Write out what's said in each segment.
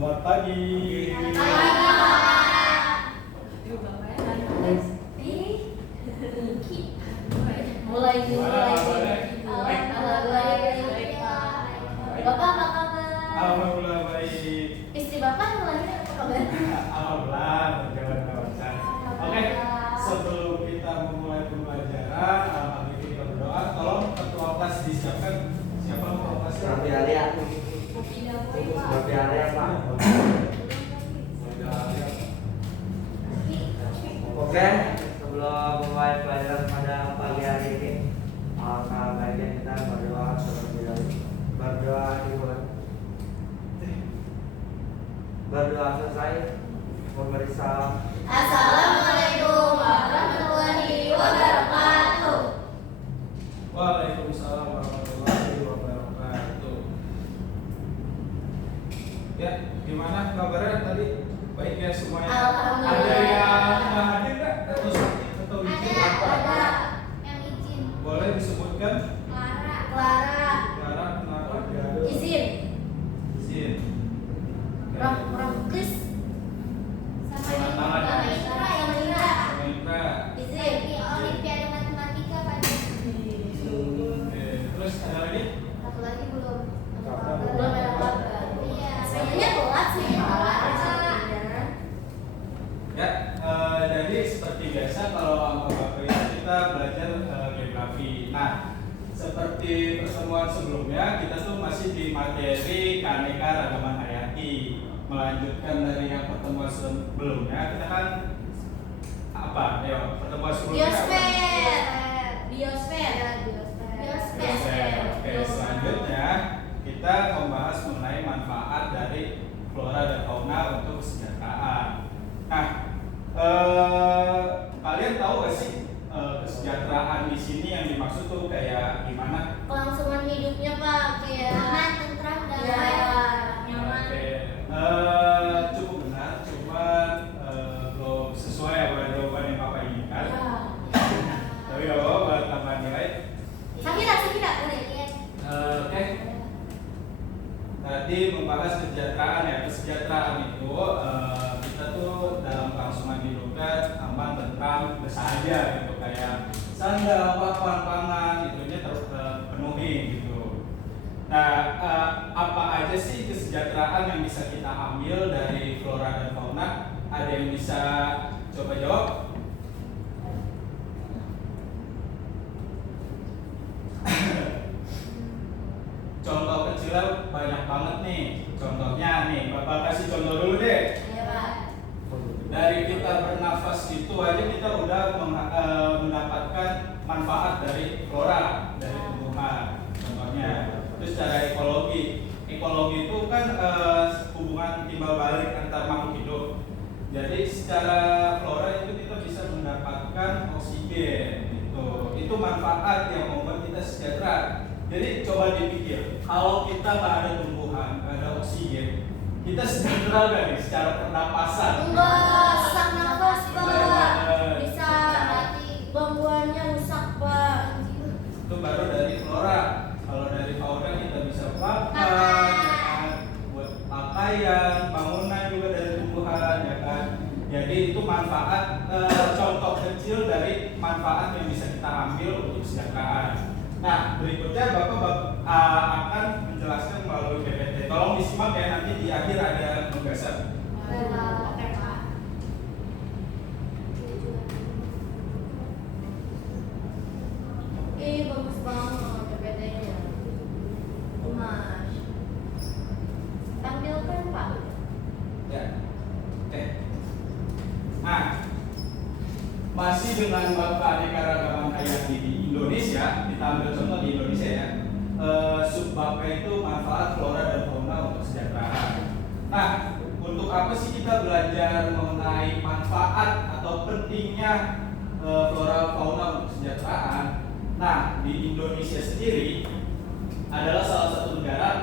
Selamat pagi. Mulai. Bapak apa kabar? Alhamdulillah baik. Istri Bapak mulainya apa kabar? Alhamdulillah berjalan lancar. Oke, sebelum kita memulai pembelajaran, kami kita berdoa. Tolong ketua kelas disiapkan. Siapa ketua kelasnya? Berarti area. Berarti area Pak. Oke, sebelum mulai pelajaran pada pagi hari ini, alangkah baiknya kita berdoa terlebih dahulu. Berdoa selesai, memberi salam. Assalamualaikum warahmatullahi wabarakatuh. Waalaikumsalam warahmatullahi wabarakatuh. Ya, gimana kabarnya tadi? Baik ya semuanya. Alhamdulillah. Ada yang nggak hadir nggak? Atau sakit atau izin apa? Ada. Yang izin Boleh disebutkan? Clara. Clara, kenapa? Izin. Izin. Chris. Sama Tangan. Indra. Indra. Izin. Di Olimpiade Matematika pada Oke, terus ada lagi? Satu lagi belum. Kabar. Belum ada kabar. Iya. Sebenarnya telat sih Pak. Ya, jadi seperti biasa kalau sama Bapak Ibu kita belajar geografi. Nah, seperti pertemuan sebelumnya kita tuh masih di materi keanekaragaman hayati. Melanjutkan dari yang pertemuan sebelumnya, kita kan apa? Ya, pertemuan sebelumnya apa? Biosfer. Oke, selanjutnya kita membahas mengenai manfaat dari flora dan fauna untuk kesejahteraan. Nah, kalian tahu gak sih kesejahteraan di sini yang dimaksud tuh kayak gimana? Kelangsungan hidupnya Pak kayak aman, tentram, ya, damai. nyaman. Oke, cukup benar, cuman belum sesuai sama jawaban yang Bapak inginkan. Ya. Tapi gak apa-apa buat tambah nilai. Sakira boleh. Oke. Tadi membahas kesejahteraan ya. Kesejahteraan itu kita tuh dalam kelangsungan hidupnya aman, tentram, bersahaja gitu, kayak sandang, papan, pangan, itunya terpenuhi gitu. Nah, apa aja sih kesejahteraan yang bisa kita ambil dari flora dan fauna? Ada yang bisa coba jawab? Contoh kecilnya banyak banget nih. Contohnya nih, Bapak kasih contoh dulu deh. Iya Pak. Dari kita bernafas itu aja kita udah mendapatkan manfaat dari flora, dari tumbuhan. Contohnya, terus secara ekologi. Ekologi itu kan hubungan timbal balik antar makhluk hidup. Jadi secara flora itu kita bisa mendapatkan oksigen. Itu manfaat yang membuat kita sejahtera. Jadi coba dipikir, kalau kita nggak ada tumbuhan, nggak ada oksigen, kita sejahtera nggak nih secara pernapasan? Enggak, sesak nafas Pak. Bener. Bisa bangkuannya rusak Pak. Itu baru dari flora. Kalau dari fauna kita bisa makan, ya kan? Buat pakaian, bangunan juga dari tumbuhan, ya kan? Jadi itu manfaat, contoh kecil dari manfaat yang bisa kita ambil untuk kesejahteraan. Nah, berikutnya Bapak akan menjelaskan melalui PPT. Tolong disimak ya, nanti di akhir ada penugasan. Oke, Pak. Bagus banget PPT-nya. Mas. Tampilkan Pak. Ya. Oke. Nah, masih dengan Bapak Keanekaragaman Hayati di Indonesia, kita ambil contoh di Indonesia ya. Subbabnya itu manfaat flora dan fauna untuk kesejahteraan. Nah, untuk apa sih kita belajar mengenai manfaat atau pentingnya flora fauna untuk kesejahteraan? Nah, di Indonesia sendiri adalah salah satu negara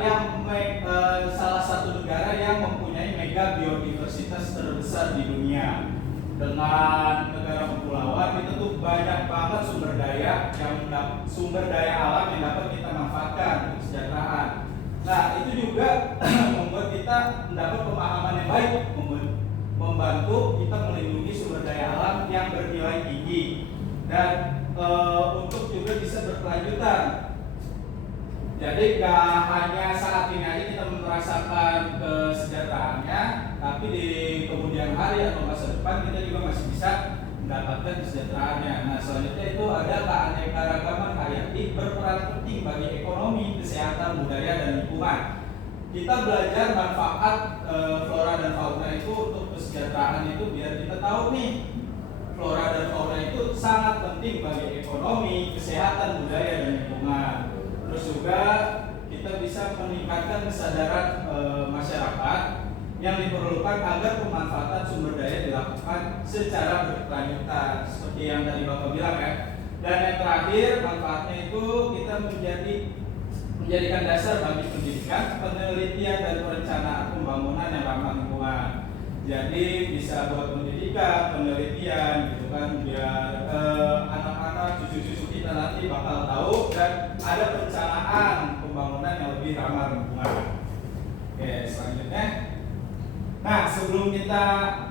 yang mempunyai mega biodiversitas terbesar di dunia. Dengan negara kepulauan itu tuh banyak banget sumber daya alam yang dapat kita manfaatkan untuk kesejahteraan. Nah, itu juga membuat kita mendapat pemahaman membantu kita melindungi sumber daya alam yang bernilai tinggi dan untuk juga bisa berkelanjutan. Jadi gak hanya saat ini aja kita merasakan kesejahteraannya, tapi di kemudian hari atau masa depan kita juga masih bisa mendapatkan kesejahteraannya. Nah, selanjutnya itu ada keanekaragaman hayati berperan penting bagi ekonomi, kesehatan, budaya, dan lingkungan. Kita belajar manfaat flora dan fauna itu untuk kesejahteraan itu biar kita tahu nih flora dan fauna itu sangat penting bagi ekonomi, kesehatan, budaya, dan lingkungan. Terus juga kita bisa meningkatkan kesadaran masyarakat yang diperlukan agar pemanfaatan sumber daya dilakukan secara berkelanjutan seperti yang tadi Bapak bilang ya. Dan yang terakhir manfaatnya itu kita menjadikan dasar bagi pendidikan, penelitian, dan perencanaan pembangunan yang ramah lingkungan. Jadi bisa buat pendidikan, penelitian gitu kan, biar anak-anak, cucu-cucu kita nanti bakal tahu dan ada perencanaan pembangunan yang lebih ramah lingkungan. Oke, selanjutnya. Nah, sebelum kita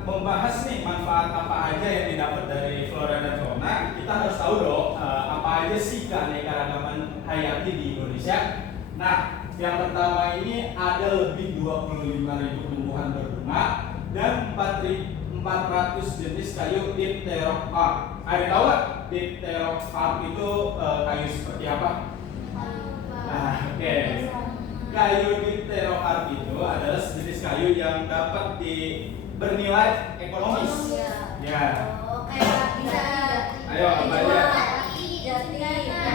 membahas nih manfaat apa aja yang didapat dari flora dan fauna, kita harus tahu dong apa aja sih keanekaragaman hayati di Indonesia. Nah, yang pertama ini ada lebih 25.000 tumbuhan berbunga dan 400 jenis kayu Dipterocarp. Ada tahu nggak Dipterocarp itu kayu seperti apa? Nah, oke. Kayu Dipterocarp itu adalah sejenis kayu yang dapat bernilai ekonomis. Ya. Oh, kayak bisa. Ayo, apa aja? Jati.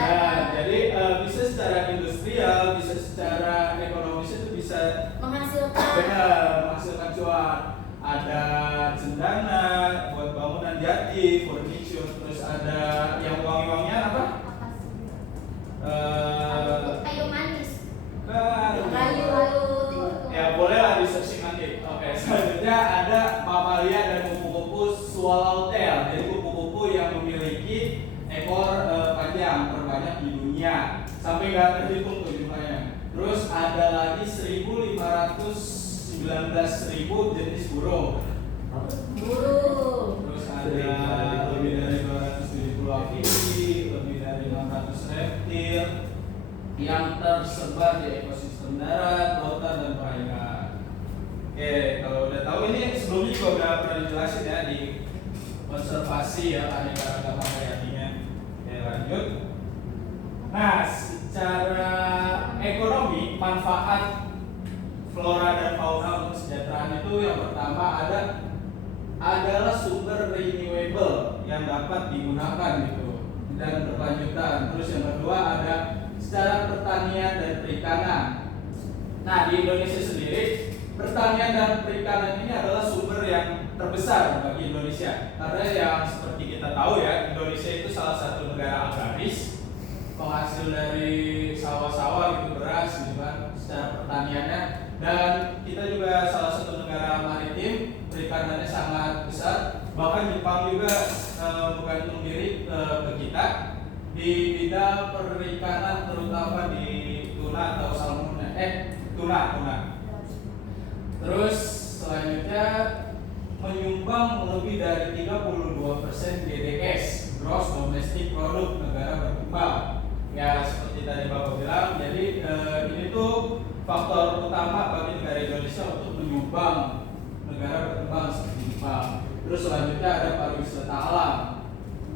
Nah, jadi bisa secara industrial, bisa secara ekonomis itu bisa Menghasilkan. benar menghasilkan cuan. Ada cendana buat bangunan jati, furniture, terus ada yang wangi-wangian apa? Kayu manis. Kayu. Ya boleh lah di searching nanti. Oke, selanjutnya ada mamalia dan kupu-kupu swallowtail. Jadi kupu-kupu yang memiliki ekor panjang terbanyak di dunia sampai nggak terhitung tuh jumlahnya. Terus ada lagi 1.519.000 jenis burung. Terus ada lebih dari 270 amfibi, lebih dari 600 reptil yang tersebar di ekosistem darat, lautan, dan perairan. Oke, kalau udah tahu ini sebelumnya juga udah pernah dijelasin ya di konservasi ya keanekaragaman hayatinya. Oke, lanjut. Nah, secara ekonomi manfaat flora dan fauna untuk kesejahteraan itu yang pertama adalah sumber renewable yang dapat digunakan gitu dan berkelanjutan. Terus yang kedua ada secara pertanian dan perikanan. Nah, di Indonesia sendiri pertanian dan perikanan ini adalah sumber yang terbesar bagi Indonesia. Karena yang seperti kita tahu ya, Indonesia itu salah satu negara agraris, penghasil dari sawah-sawah gitu, beras gitu kan, secara pertaniannya. Dan kita juga salah satu negara maritim, perikanannya sangat besar. Bahkan Jepang juga bergantung diri ke kita di bidang perikanan, terutama di tuna atau salmon, tuna. Terus selanjutnya menyumbang lebih dari 32% GDS (Gross Domestic Product) negara berkembang. Ya seperti tadi Bapak bilang, jadi ini tuh faktor utama bagi negara Indonesia untuk menyumbang negara berkembang seperti Jepang. Terus selanjutnya ada pariwisata alam.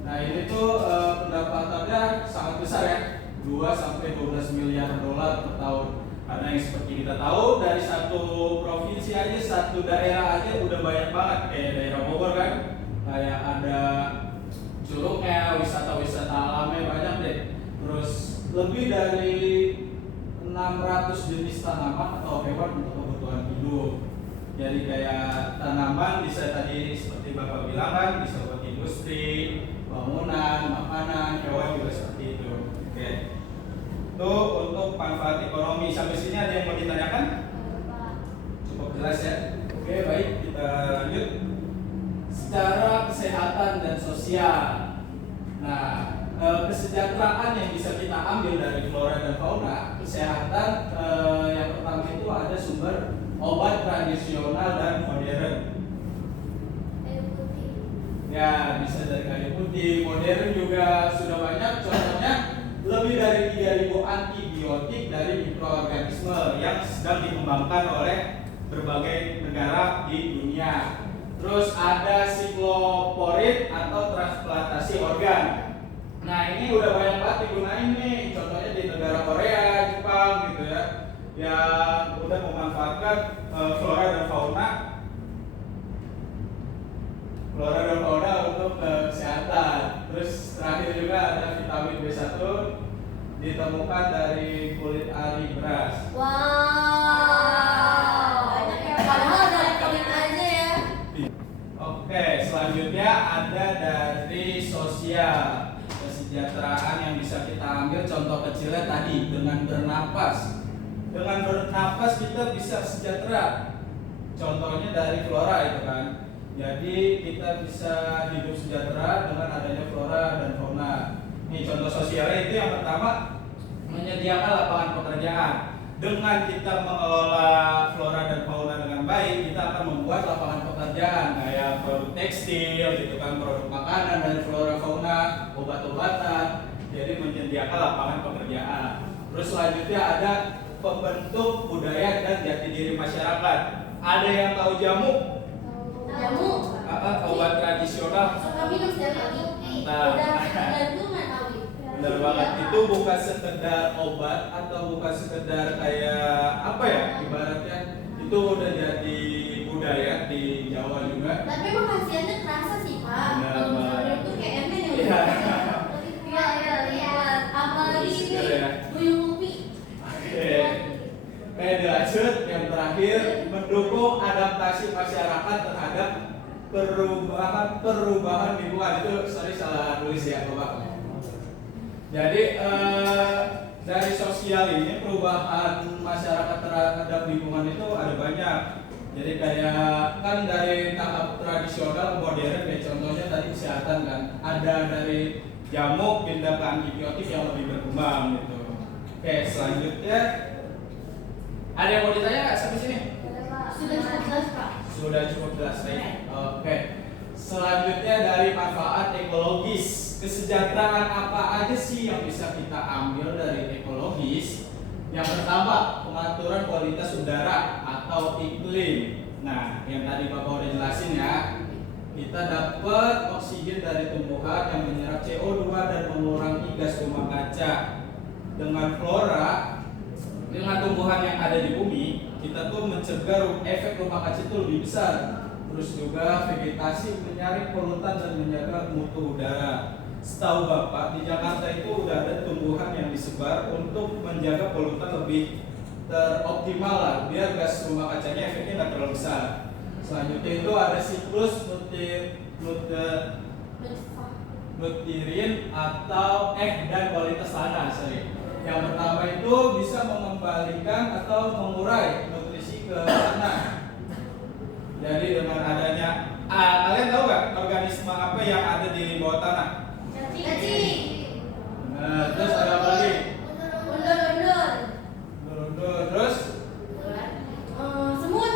Nah ini tuh pendapatannya sangat besar ya, 2-12 miliar dolar per tahun. Karena yang seperti kita tahu dari satu provinsi aja, satu daerah aja udah banyak banget, kayak daerah Bogor kan, kayak ada curugnya, wisata-wisata alamnya banyak deh. Terus lebih dari 600 jenis tanaman atau hewan untuk kebutuhan hidup. Jadi kayak tanaman bisa tadi seperti Bapak bilang kan, bisa buat industri, bangunan, makanan, hewan juga seperti itu. Oke. Itu untuk manfaat ekonomi. Sampai sini ada yang mau ditanyakan? Cukup jelas ya. Oke, baik, kita lanjut. Secara kesehatan dan sosial. Nah, kesejahteraan yang bisa kita ambil dari flora dan fauna, kesehatan yang pertama itu ada sumber obat tradisional dan modern. Ya, bisa dari kayu putih. Modern juga sudah banyak. Contohnya lebih dari 3.000 antibiotik dari mikroorganisme yang sedang dikembangkan oleh berbagai negara di dunia. Terus ada sikloporid atau transplantasi organ. Nah, ini udah banyak banget digunain nih. Contohnya di negara Korea, Jepang gitu ya, yang udah memanfaatkan flora dan fauna untuk kesehatan. Terus terakhir juga ada vitamin B1 ditemukan dari kulit ari beras. Wow. Banyak ya. Padahal dari kulit aja ya. Oke, selanjutnya ada dari sosial, kesejahteraan yang bisa kita ambil contoh kecilnya tadi dengan bernapas. Dengan bernapas kita bisa sejahtera. Contohnya dari flora itu kan. Jadi kita bisa hidup sejahtera dengan adanya flora dan fauna. Ini contoh sosialnya itu yang pertama, menyediakan lapangan pekerjaan. Dengan kita mengelola flora dan fauna dengan baik, kita akan membuat lapangan pekerjaan kayak produk tekstil, gitu kan, produk makanan dari flora fauna, obat-obatan. Jadi menyediakan lapangan pekerjaan. Terus selanjutnya ada pembentuk budaya dan jati diri masyarakat. Ada yang tahu jamu? Jamu. Obat tradisional. Suka minum setiap pagi. Nah. Udah ketergantungan Awi. Benar banget, itu bukan sekedar obat atau bukan sekedar kayak apa ya, ibaratnya itu udah jadi budaya di Jawa juga. Tapi emang khasiatnya kerasa sih Pak. Benar Kalau misalnya banget. itu kayak emen ya. Iya. Iya. Apalagi Segar ini ya. buyung ubi. Oke. Lanjut yang terakhir, mendukung adaptasi masyarakat terhadap perubahan lingkungan. Itu salah tulis ya Bapak. Jadi dari sosial ini perubahan masyarakat terhadap lingkungan itu ada banyak. Jadi kayak kan dari tahap tradisional ke modern, kayak contohnya tadi kesehatan kan, ada dari jamu pindah ke antibiotik yang lebih berkembang gitu. Oke, selanjutnya ada yang mau ditanya nggak sampai sini? Sudah jelas Pak. Sudah cukup jelas nih. Oke. Selanjutnya dari manfaat ekologis, kesejahteraan apa aja sih yang bisa kita ambil dari ekologis? Yang pertama, pengaturan kualitas udara atau iklim. Nah, yang tadi Bapak udah jelasin ya. Kita dapat oksigen dari tumbuhan yang menyerap CO2 dan mengurangi gas rumah kaca. Dengan flora, dengan tumbuhan yang ada di bumi, kita tuh mencegah efek rumah kaca itu lebih besar. Terus juga vegetasi menyaring polutan dan menjaga mutu udara. Setahu Bapak, di Jakarta itu udah ada tumbuhan yang disebar untuk menjaga polutan lebih teroptimal lah, biar gas rumah kacanya efeknya nggak terlalu besar. Selanjutnya itu ada siklus nutirin atau dan kualitas tanah. Yang pertama itu bisa mengembalikan atau mengurai nutrisi ke tanah. Jadi dengan adanya, kalian tahu nggak organisme apa yang ada di bawah tanah? Cacing. Nah, terus ada apa lagi? Undur-undur. Terus Semut.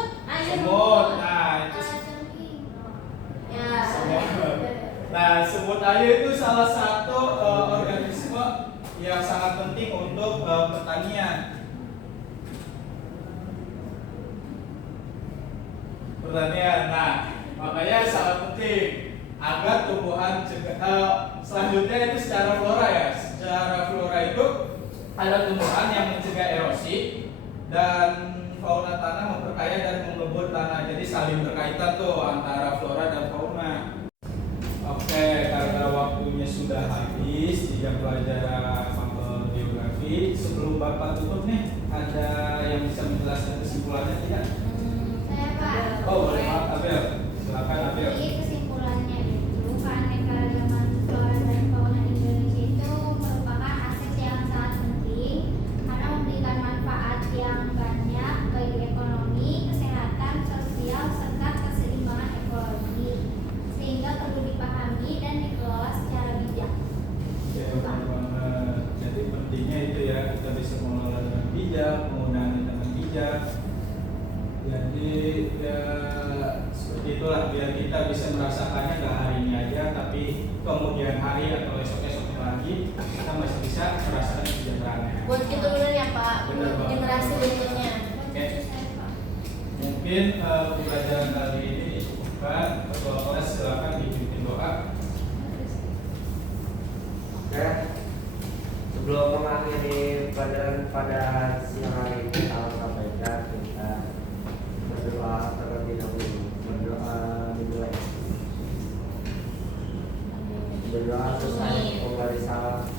semut. Nah, itu Ya. semut. Nah, semut air itu salah satu organisme yang sangat penting untuk pertanian. Nah, makanya sangat penting agar tumbuhan selanjutnya itu secara flora ya. Secara flora itu ada tumbuhan yang mencegah erosi dan fauna tanah memperkaya dan mengebut tanah. Jadi saling berkaitan tuh antara flora dan fauna. Oke, karena waktunya sudah habis di jam pelajaran mapel geografi, sebelum Bapak tutup nih, ada yang bisa menjelaskan kesimpulannya tidak? Saya Pak. Oh, boleh Pak Abel. Silakan Abel. Jadi kesimpulannya itu keanekaragaman flora dan fauna Indonesia itu merupakan aset yang sangat penting karena memberikan manfaat yang banyak bagi ekonomi, kesehatan, sosial, serta keseimbangan ekologi, sehingga perlu dipahami dan dikelola secara bijak. Ya, benar banget. Jadi pentingnya itu ya, kita bisa mengelola dengan bijak, menggunakan dengan bijak. Jadi ya seperti itulah biar kita bisa bisa merasakan kesejahteraannya. Buat keturunannya Pak, Benar, Pak. generasi berikutnya. Oke. Mungkin pembelajaran kali ini disebutkan. Ketua kelas silakan dipimpin doa. Oke. Sebelum mengakhiri pelajaran pada siang hari ini, kita sampaikan kita berdoa terlebih dahulu. Berdoa dimulai. Berdoa selesai kembali salam